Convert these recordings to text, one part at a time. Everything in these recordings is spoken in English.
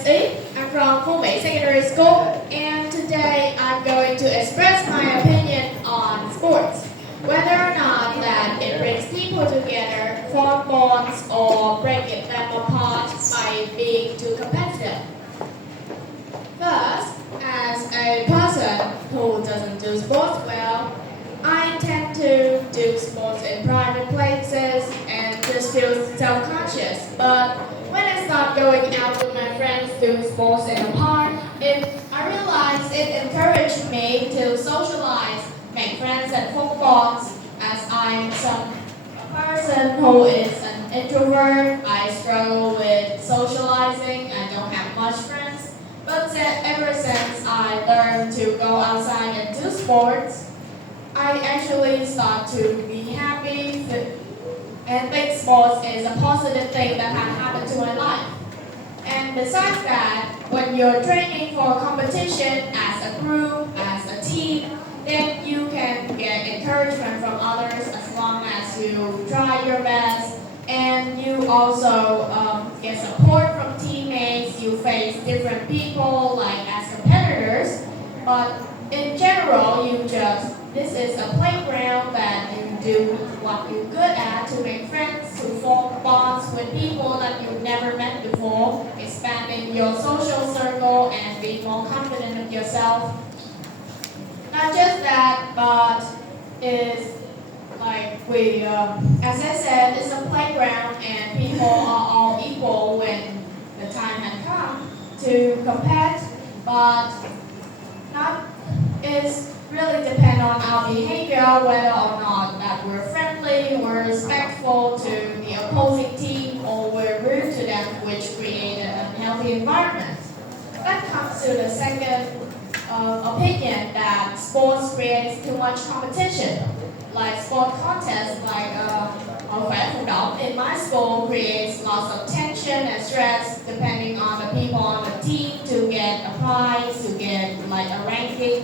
is Ý. I'm from Phú Mỹ Secondary School, and today I'm going to express my opinion on sports. Whether or not that it brings people together, form bonds, or break them apart by being too competitive. First, as a person who doesn't do sports well, I tend to do sports in private places and just feel self-conscious. But when I start going out with my friends doing sports in the park, I realize it encouraged me to socialize, make friends and form bonds. As I'm a person who is an introvert, I struggle with socializing. I don't have much friends. But ever since I learned to go outside and do sports, I actually start to be happy and think sports is a positive thing that has happened to my life. And besides that, when you're training for a competition as a group, as a team, then you can get encouragement from others as long as you try your best. And you also get support from teammates. You face different people like as competitors. But in general, this is a playground that you do what you're good at to make friends, to form bonds with people that you've never met before, expanding your social circle and being more confident of yourself. Not just that, but it's like as I said, it's a playground and people are all equal when the time has come to compete, but it's really depend on our behavior, whether or not that we're friendly, we're respectful to the opposing team, or we're rude to them, which create an unhealthy environment. That comes to the second opinion that sports creates too much competition. Like sport contests like khỏe phù động in my school creates lots of tension and stress depending on the people on the team to get a prize, to get like a ranking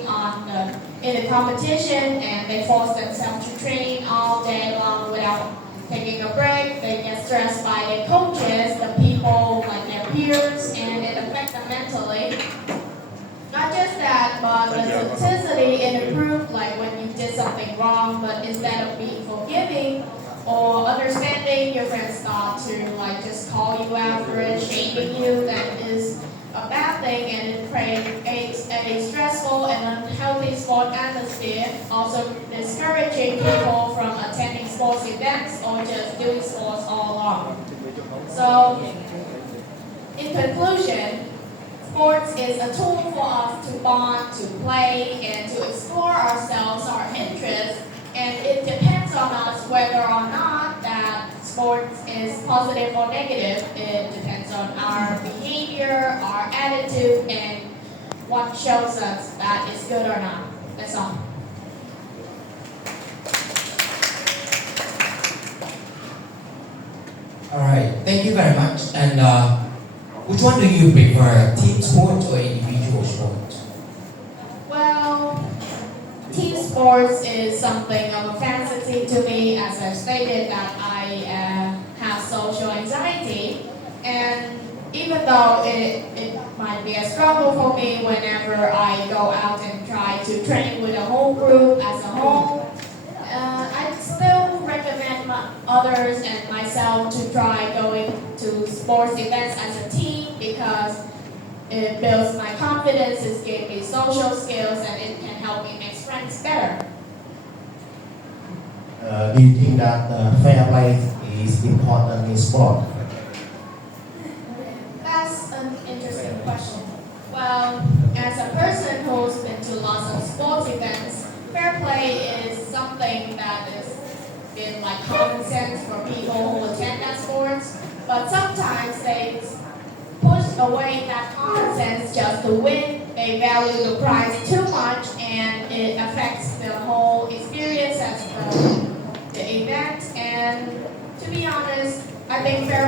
in the competition, and they force themselves to train all day long without taking a break. They get stressed by their coaches, the people like their peers, and it affects them mentally. Not just that, but the toxicity in a group, like when you did something wrong, but instead of being forgiving or understanding, your friends start to like just call you out for it, shaming you. That is a bad thing, and it creates a stressful and unhealthy sport atmosphere, also discouraging people from attending sports events or just doing sports all along. So, in conclusion, sports is a tool for us to bond, to play, and to explore ourselves, our interests, and it depends on us whether or not that sports is positive or negative. It depends on our behavior, our attitude, and what shows us that it's good or not. That's all. Alright, thank you very much. And which one do you prefer, team sports or individual sports? Well, team sports is something of a fantasy to me, as I've stated that I have social anxiety, and even though it might be a struggle for me whenever I go out and try to train with a whole group as a whole, I still recommend others and myself to try going to sports events as a team because it builds my confidence, it gives me social skills, and it can help me make friends better. Do you think that fair play is important in sport? That's an interesting question. Well, as a person who's been to lots of sports events, fair play is something that is been like common sense for people who attend that sports, but sometimes they push away that common sense just to win. They value the prize too much, and it affects the whole experience as the event. And to be honest, I think fair